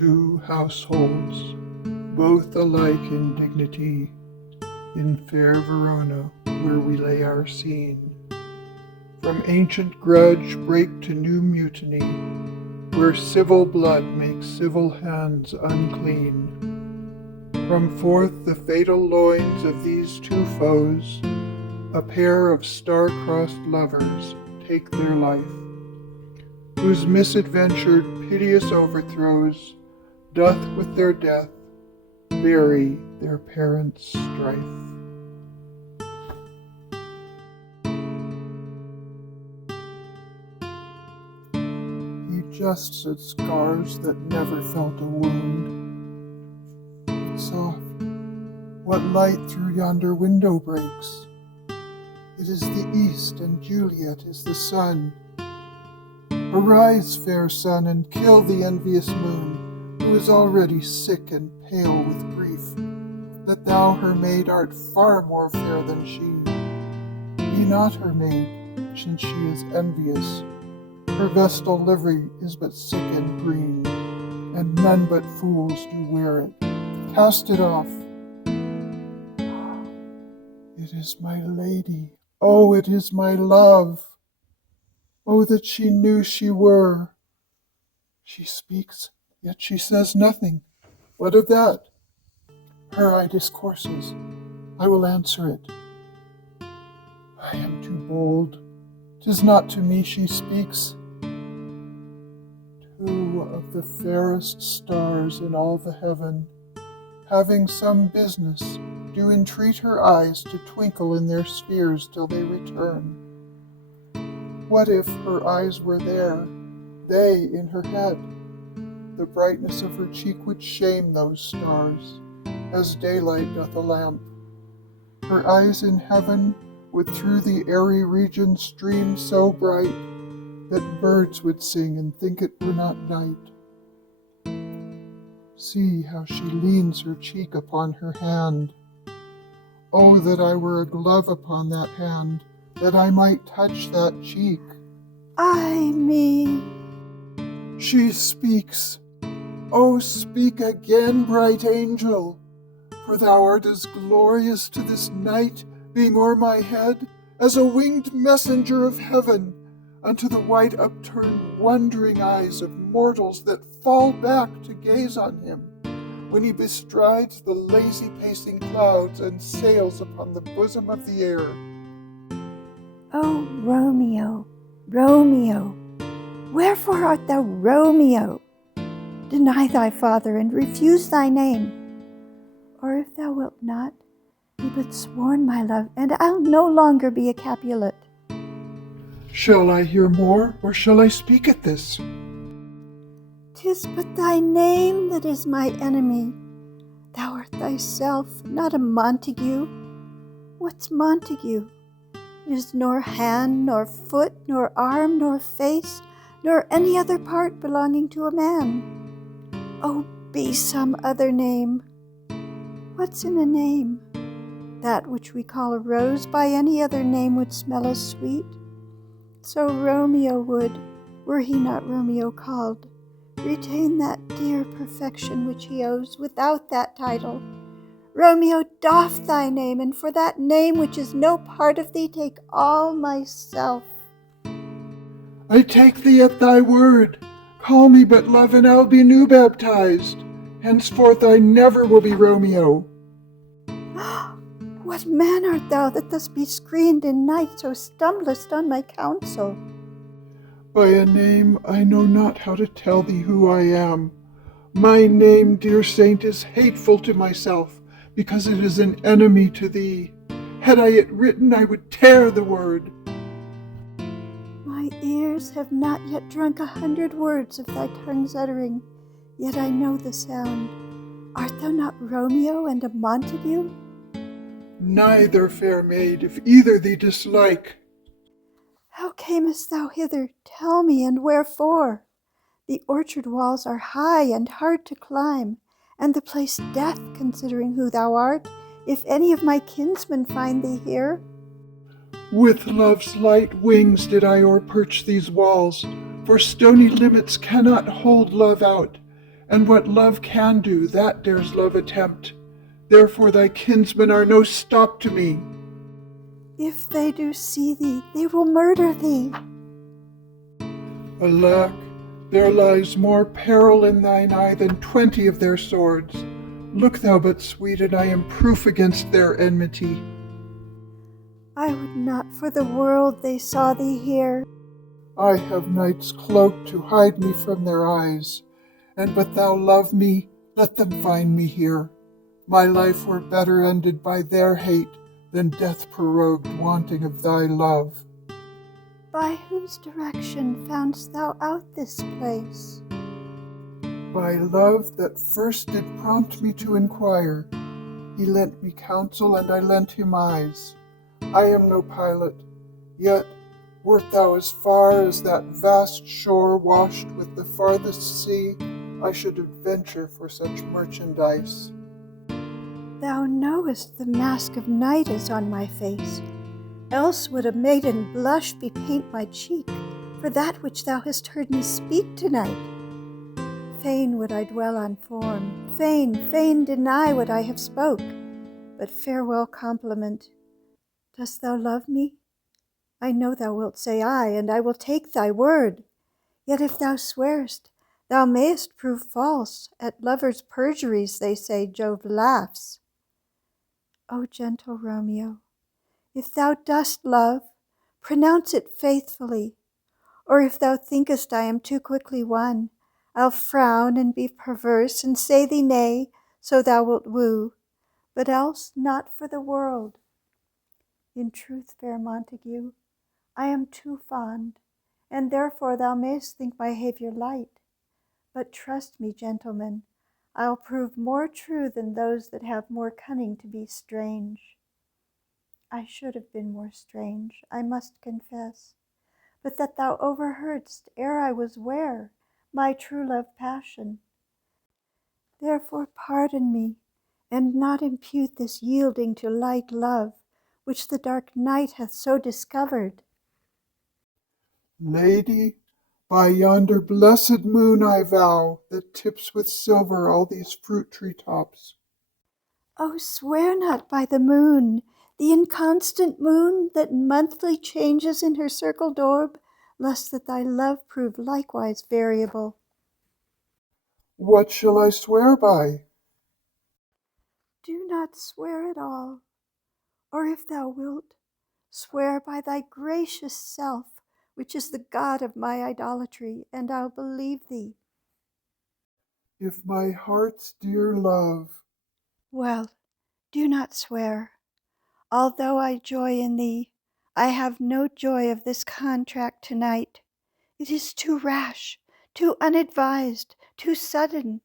Two households, both alike in dignity, in fair Verona, where we lay our scene. From ancient grudge break to new mutiny, where civil blood makes civil hands unclean. From forth the fatal loins of these two foes, a pair of star-crossed lovers take their life, whose misadventured piteous overthrows doth with their death bury their parents' strife. He jests at scars that never felt a wound. But soft, what light through yonder window breaks? It is the east, and Juliet is the sun. Arise, fair sun, and kill the envious moon, who is already sick and pale with grief, that thou, her maid, art far more fair than she. Be not her maid, since she is envious. Her vestal livery is but sick and green, and none but fools do wear it. Cast it off. It is my lady. Oh, it is my love. Oh, that she knew she were. She speaks, yet she says nothing. What of that? Her eye discourses. I will answer it. I am too bold. 'Tis not to me she speaks. Two of the fairest stars in all the heaven, having some business, do entreat her eyes to twinkle in their spheres till they return. What if her eyes were there, they in her head? The brightness of her cheek would shame those stars, as daylight doth a lamp. Her eyes in heaven would through the airy region stream so bright, that birds would sing and think it were not night. See how she leans her cheek upon her hand. Oh, that I were a glove upon that hand, that I might touch that cheek. Ay me! She speaks. Oh, speak again, bright angel, for thou art as glorious to this night, being o'er my head, as a winged messenger of heaven, unto the white upturned wondering eyes of mortals that fall back to gaze on him, when he bestrides the lazy pacing clouds and sails upon the bosom of the air. O Romeo, Romeo, wherefore art thou Romeo? Deny thy father and refuse thy name. Or if thou wilt not, be but sworn, my love, and I'll no longer be a Capulet. Shall I hear more, or shall I speak at this? 'Tis but thy name that is my enemy. Thou art thyself, not a Montague. What's Montague? It is nor hand, nor foot, nor arm, nor face, nor any other part belonging to a man. Oh, be some other name. What's in a name? That which we call a rose by any other name would smell as sweet. So Romeo would, were he not Romeo called, retain that dear perfection which he owes without that title. Romeo, doff thy name, and for that name which is no part of thee, take all myself. I take thee at thy word. Call me but love, and I'll be new baptized. Henceforth I never will be Romeo. What man art thou that thus bescreened in night so stumblest on my counsel? By a name I know not how to tell thee who I am. My name, dear saint, is hateful to myself, because it is an enemy to thee. Had I it written, I would tear the word. My ears have not yet drunk 100 words of thy tongue's uttering, yet I know the sound. Art thou not Romeo and a Montague? Neither, fair maid, if either thee dislike. How camest thou hither? Tell me, and wherefore? The orchard walls are high and hard to climb, and the place death, considering who thou art, if any of my kinsmen find thee here. With love's light wings did I o'erperch these walls, for stony limits cannot hold love out, and what love can do, that dares love attempt. Therefore thy kinsmen are no stop to me. If they do see thee, they will murder thee. Alack, there lies more peril in thine eye than 20 of their swords. Look thou but, sweet, and I am proof against their enmity. I would not for the world they saw thee here. I have night's cloak to hide me from their eyes, and but thou love me, let them find me here. My life were better ended by their hate than death prorogued wanting of thy love. By whose direction foundst thou out this place? By love that first did prompt me to inquire. He lent me counsel, and I lent him eyes. I am no pilot, yet wert thou as far as that vast shore washed with the farthest sea, I should adventure for such merchandise. Thou knowest the mask of night is on my face. Else would a maiden blush bepaint my cheek for that which thou hast heard me speak tonight. Fain would I dwell on form, fain deny what I have spoke. But farewell compliment. Dost thou love me? I know thou wilt say aye, and I will take thy word. Yet if thou swearest, thou mayest prove false. At lovers' perjuries, they say, Jove laughs. O gentle Romeo, if thou dost love, pronounce it faithfully. Or if thou thinkest I am too quickly won, I'll frown and be perverse and say thee nay, so thou wilt woo, but else not for the world. In truth, fair Montague, I am too fond, and therefore thou mayst think my behavior light. But trust me, gentlemen, I'll prove more true than those that have more cunning to be strange. I should have been more strange, I must confess, but that thou overheardst, ere I was ware, my true love passion. Therefore pardon me, and not impute this yielding to light love, which the dark night hath so discovered. Lady, by yonder blessed moon I vow, that tips with silver all these fruit tree tops. Oh, swear not by the moon, the inconstant moon that monthly changes in her circled orb, lest that thy love prove likewise variable. What shall I swear by? Do not swear at all, or if thou wilt, swear by thy gracious self, which is the god of my idolatry, and I'll believe thee. If my heart's dear love. Well, do not swear. Although I joy in thee, I have no joy of this contract tonight. It is too rash, too unadvised, too sudden,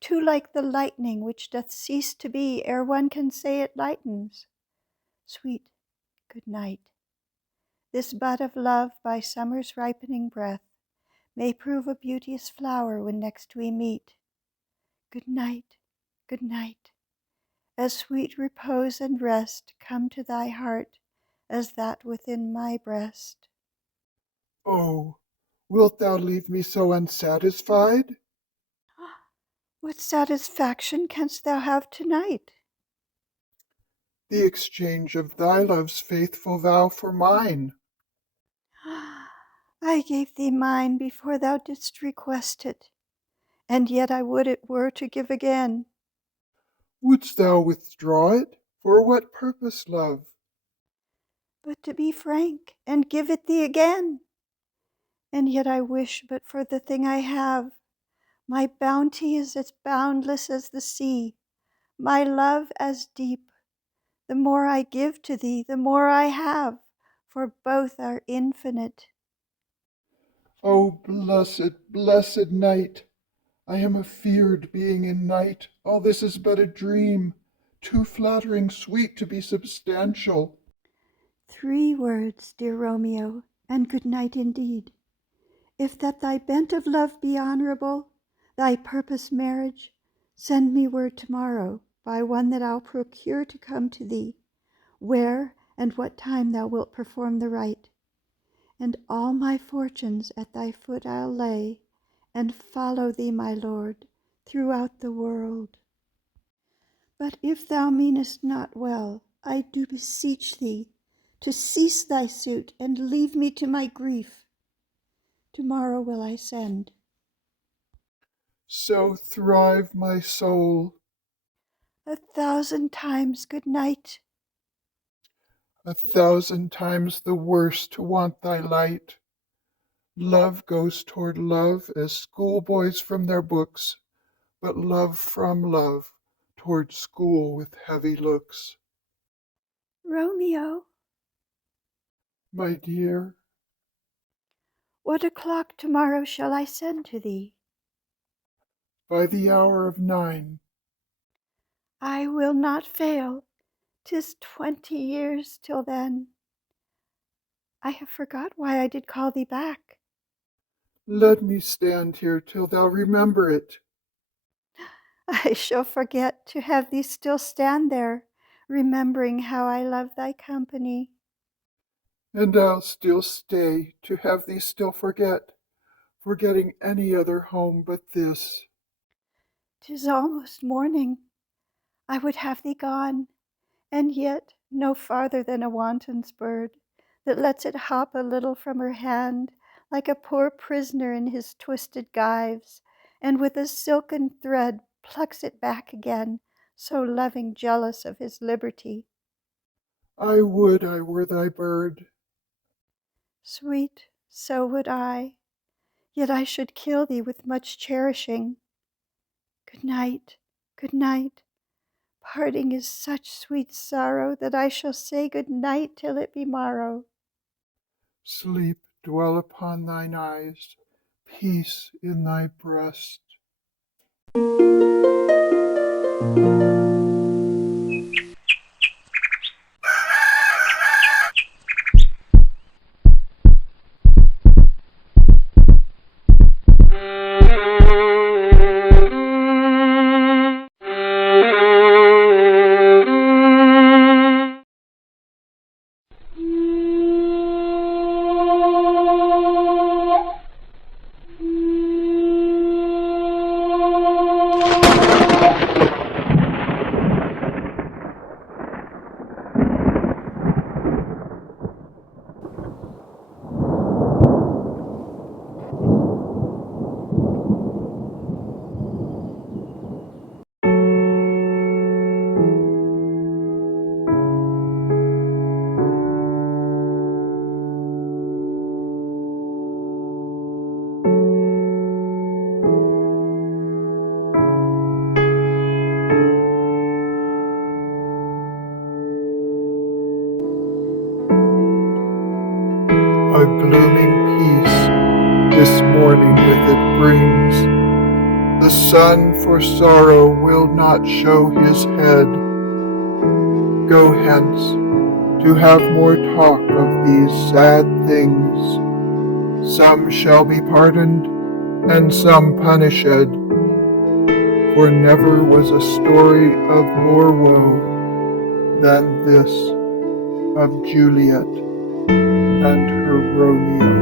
too like the lightning which doth cease to be ere one can say it lightens. Sweet, good night. This bud of love by summer's ripening breath may prove a beauteous flower when next we meet. Good night, as sweet repose and rest come to thy heart as that within my breast. Oh, wilt thou leave me so unsatisfied? What satisfaction canst thou have tonight? The exchange of thy love's faithful vow for mine. I gave thee mine before thou didst request it, and yet I would it were to give again. Wouldst thou withdraw it? For what purpose, love? But to be frank, and give it thee again. And yet I wish but for the thing I have. My bounty is as boundless as the sea, my love as deep. The more I give to thee, the more I have, for both are infinite. O blessed, blessed night! I am afeard being in night. All this is but a dream, too flattering sweet to be substantial. 3 words, dear Romeo, and good night indeed. If that thy bent of love be honorable, thy purpose marriage, send me word tomorrow by one that I'll procure to come to thee, where and what time thou wilt perform the rite. And all my fortunes at thy foot I'll lay, and follow thee, my lord, throughout the world. But if thou meanest not well, I do beseech thee to cease thy suit and leave me to my grief. Tomorrow will I send. So thrive my soul. 1,000 times good night. 1,000 times the worse to want thy light. Love goes toward love as schoolboys from their books, but love from love toward school with heavy looks. Romeo, My dear, what o'clock tomorrow shall I send to thee? by the hour of 9. I will not fail. 'Tis 20 years till then. I have forgot why I did call thee back. Let me stand here till thou remember it. I shall forget to have thee still stand there, remembering how I love thy company. And I'll still stay to have thee still forget, forgetting any other home but this. 'Tis almost morning. I would have thee gone, and yet no farther than a wanton's bird, that lets it hop a little from her hand, like a poor prisoner in his twisted gyves, and with a silken thread plucks it back again, so loving jealous of his liberty. I would I were thy bird. Sweet, so would I, yet I should kill thee with much cherishing. Good night, good night. Parting is such sweet sorrow that I shall say good night till it be morrow. Sleep dwell upon thine eyes, peace in thy breast. A glooming peace this morning with it brings. The sun for sorrow will not show his head. Go hence to have more talk of these sad things. Some shall be pardoned, and some punished. For never was a story of more woe than this of Juliet and her Romeo.